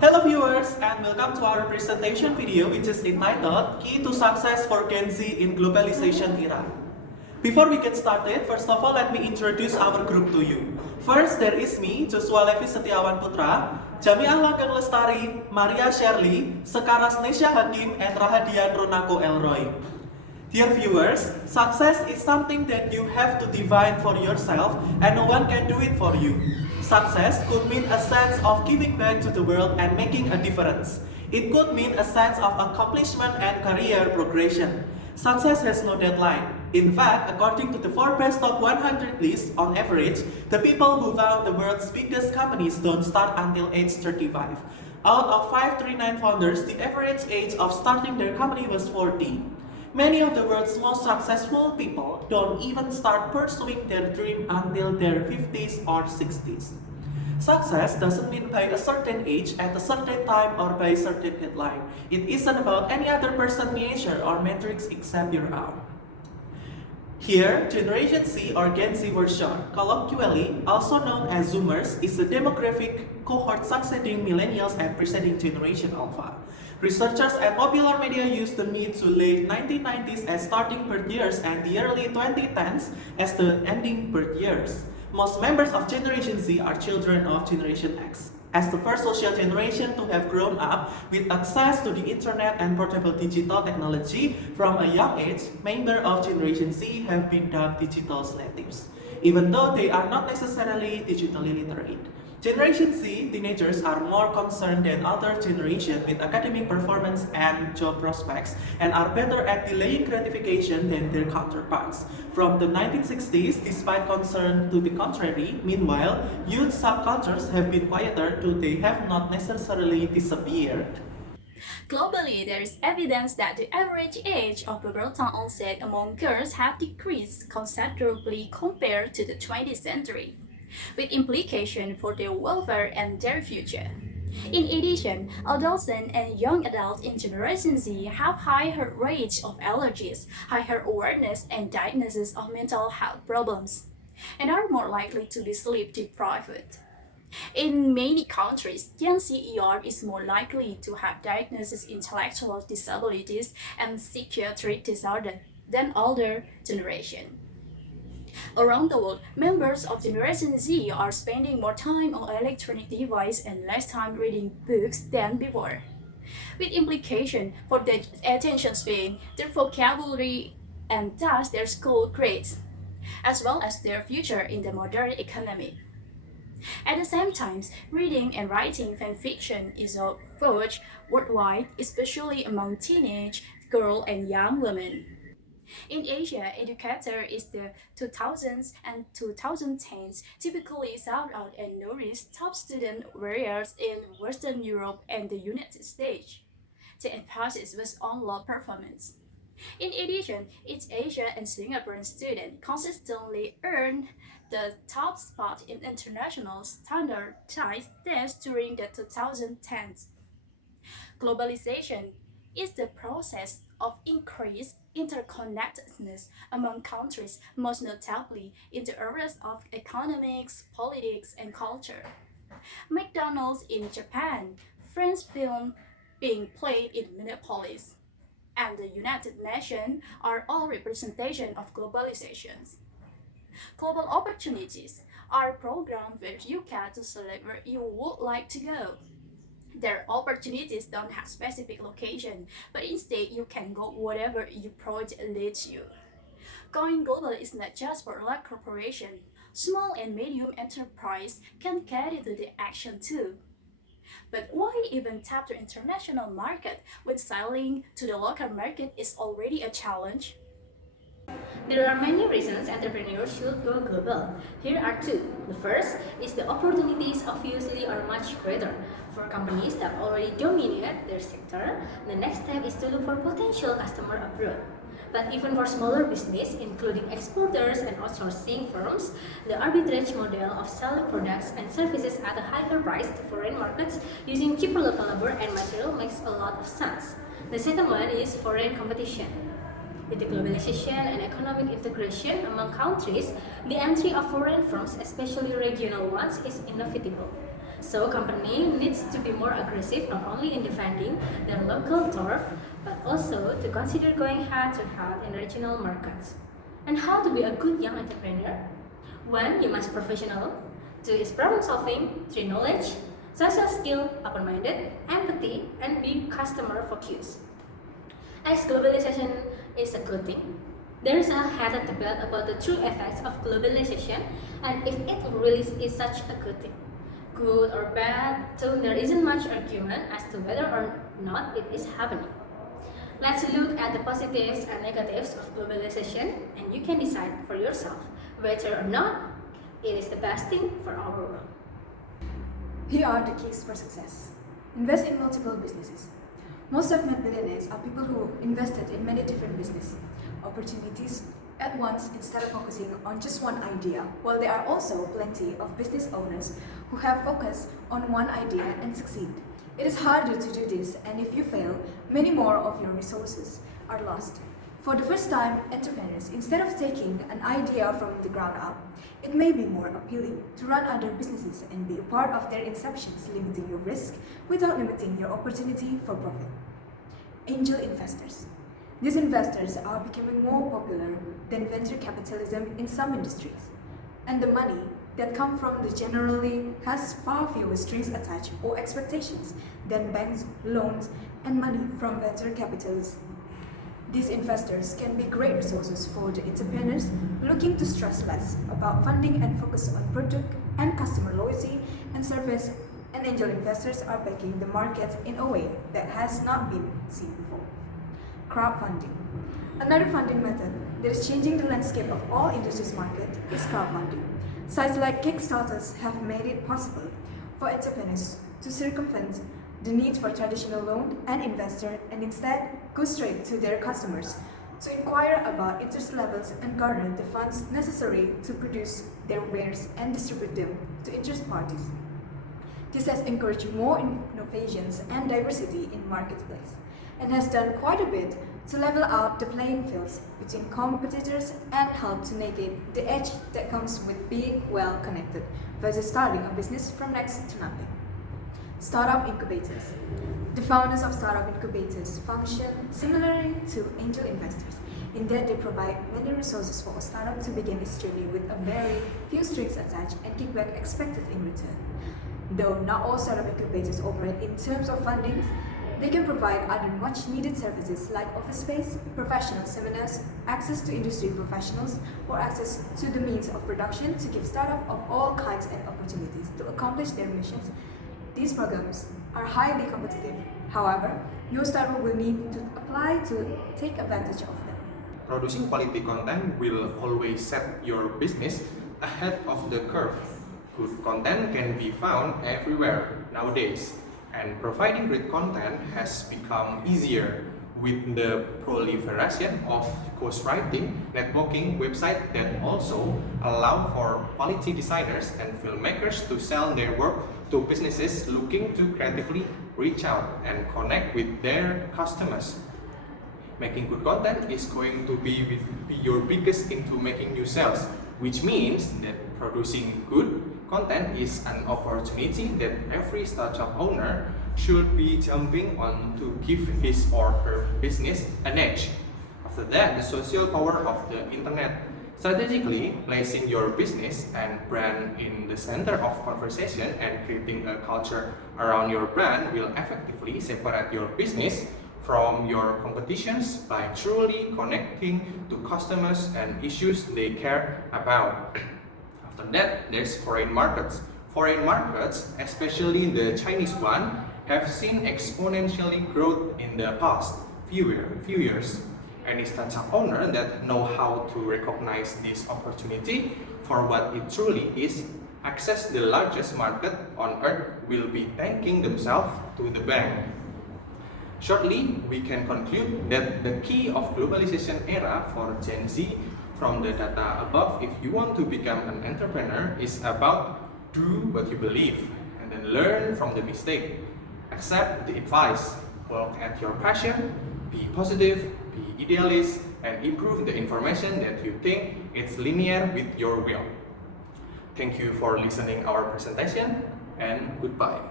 Hello viewers and welcome to our presentation video which is entitled Key to Success for Gen Z in Globalization Era. Before we get started, first of all let me introduce our group to you. First there is me, Joshua Levi Setiawan Putra, Jamiah Langgeng Lestari, Maria Sherly, Sekar Rasnesya Hakim, and Rahadian Ronacco El Roy. Dear viewers, success is something that you have to define for yourself and no one can do it for you. Success could mean a sense of giving back to the world and making a difference. It could mean a sense of accomplishment and career progression. Success has no deadline. In fact, according to the Forbes Top 100 list, on average, the people who found the world's biggest companies don't start until age 35. Out of 539 founders, the average age of starting their company was 40. Many of the world's most successful people don't even start pursuing their dream until their 50s or 60s. Success doesn't mean by a certain age, at a certain time, or by a certain deadline. It isn't about any other person measure or metrics except your own. Here, Generation Z or Gen Z for short, colloquially also known as Zoomers, is a demographic cohort succeeding millennials and preceding Generation Alpha. Researchers and popular media use the mid to late 1990s as starting birth years and the early 2010s as the ending birth years. Most members of Generation Z are children of Generation X. As the first social generation to have grown up with access to the internet and portable digital technology from a young age, members of Generation Z have been dubbed digital natives, even though they are not necessarily digitally literate. Generation Z teenagers are more concerned than other generations with academic performance and job prospects and are better at delaying gratification than their counterparts. From the 1960s, despite concern to the contrary, meanwhile, youth subcultures have been quieter though they have not necessarily disappeared. Globally, there is evidence that the average age of pubertal onset among girls have decreased considerably compared to the 20th century, with implications for their welfare and their future. In addition, adolescents and young adults in Generation Z have higher rates of allergies, higher awareness and diagnosis of mental health problems, and are more likely to be sleep deprived. In many countries, Gen Z ER is more likely to have diagnosed intellectual disabilities and psychiatric disorder than older generation. Around the world, members of Generation Z are spending more time on electronic devices and less time reading books than before, with implications for their attention span, their vocabulary, and thus their school grades, as well as their future in the modern economy. At the same time, reading and writing fan fiction is a vogue worldwide, especially among teenage girls and young women. In Asia, educator is the 2000s and 2010s typically sought out and nourished top student warriors in Western Europe and the United States. The emphasis was on low performance. In addition, East Asia and Singaporean students consistently earned the top spot in international standardized tests during the 2010s. Globalization is the process of increased interconnectedness among countries, most notably in the areas of economics, politics, and culture. McDonald's in Japan, French film being played in Minneapolis, and the United Nations are all representation of globalization. Global opportunities are programs where you can to select where you would like to go. Their opportunities don't have specific location, but instead you can go wherever your project leads you. Going global is not just for large corporations. Small and medium enterprise can get into the action too. But why even tap the international market when selling to the local market is already a challenge? There are many reasons entrepreneurs should go global. Here are two. The first is the opportunities obviously are much greater. For companies that already dominate their sector, the next step is to look for potential customer abroad. But even for smaller business, including exporters and outsourcing firms, the arbitrage model of selling products and services at a higher price to foreign markets using cheaper local labor and material makes a lot of sense. The second one is foreign competition. With the globalization and economic integration among countries, the entry of foreign firms, especially regional ones, is inevitable. So company needs to be more aggressive not only in defending their local turf, but also to consider going head to head in regional markets. And how to be a good young entrepreneur? One, you must professional. Two is problem solving. Three, knowledge. Social skill, open-minded, empathy, and be customer focused. As globalization is a good thing, there is a heated debate about the true effects of globalization and if it really is such a good thing. Good or bad, so there isn't much argument as to whether or not it is happening. Let's look at the positives and negatives of globalization and you can decide for yourself whether or not it is the best thing for our world. Here are the keys for success. Invest in multiple businesses. Most self-made billionaires are people who invested in many different business opportunities at once instead of focusing on just one idea, while there are also plenty of business owners who have focused on one idea and succeed. It is harder to do this, and if you fail, many more of your resources are lost. For the first-time entrepreneurs, instead of taking an idea from the ground up, it may be more appealing to run other businesses and be a part of their inceptions, limiting your risk without limiting your opportunity for profit. Angel investors. These investors are becoming more popular than venture capitalism in some industries, and the money that come from the generally has far fewer strings attached or expectations than banks, loans, and money from venture capitalists. These investors can be great resources for the entrepreneurs looking to stress less about funding and focus on product and customer loyalty and service, and angel investors are backing the market in a way that has not been seen before. Crowdfunding. Another funding method that is changing the landscape of all industries market is crowdfunding. Sites like Kickstarters have made it possible for entrepreneurs to circumvent the need for traditional loan and investor and instead go straight to their customers to inquire about interest levels and garner the funds necessary to produce their wares and distribute them to interest parties. This has encouraged more innovations and diversity in marketplace and has done quite a bit to level out the playing fields between competitors and help to negate the edge that comes with being well connected versus starting a business from next to nothing. Startup incubators. The founders of startup incubators function similarly to angel investors in that they provide many resources for a startup to begin its journey with a very few strings attached and kickback expected in return. Though not all startup incubators operate in terms of funding, they can provide other much needed services like office space, professional seminars, access to industry professionals, or access to the means of production to give startups of all kinds and opportunities to accomplish their missions. These programs are highly competitive. However, your startup will need to apply to take advantage of them. Producing quality content will always set your business ahead of the curve. Good content can be found everywhere nowadays, and providing great content has become easier with the proliferation of ghostwriting, networking websites that also allow for quality designers and filmmakers to sell their work to businesses looking to creatively reach out and connect with their customers. Making good content is going to be your biggest into making new sales, which means that producing good content is an opportunity that every startup owner should be jumping on to give his or her business an edge. After that, the social power of the internet. Strategically placing your business and brand in the center of conversation and creating a culture around your brand will effectively separate your business from your competitions by truly connecting to customers and issues they care about. After that, there's foreign markets. Foreign markets, especially the Chinese one, have seen exponentially growth in the past few years. Any startup owner that know how to recognize this opportunity for what it truly is, access the largest market on earth, will be thanking themselves to the bank. Shortly, we can conclude that the key of globalization era for Gen Z from the data above, if you want to become an entrepreneur, is about do what you believe and then learn from the mistake. Accept the advice, work at your passion, be positive, be idealist, and improve the information that you think it's linear with your will. Thank you for listening our presentation, and goodbye.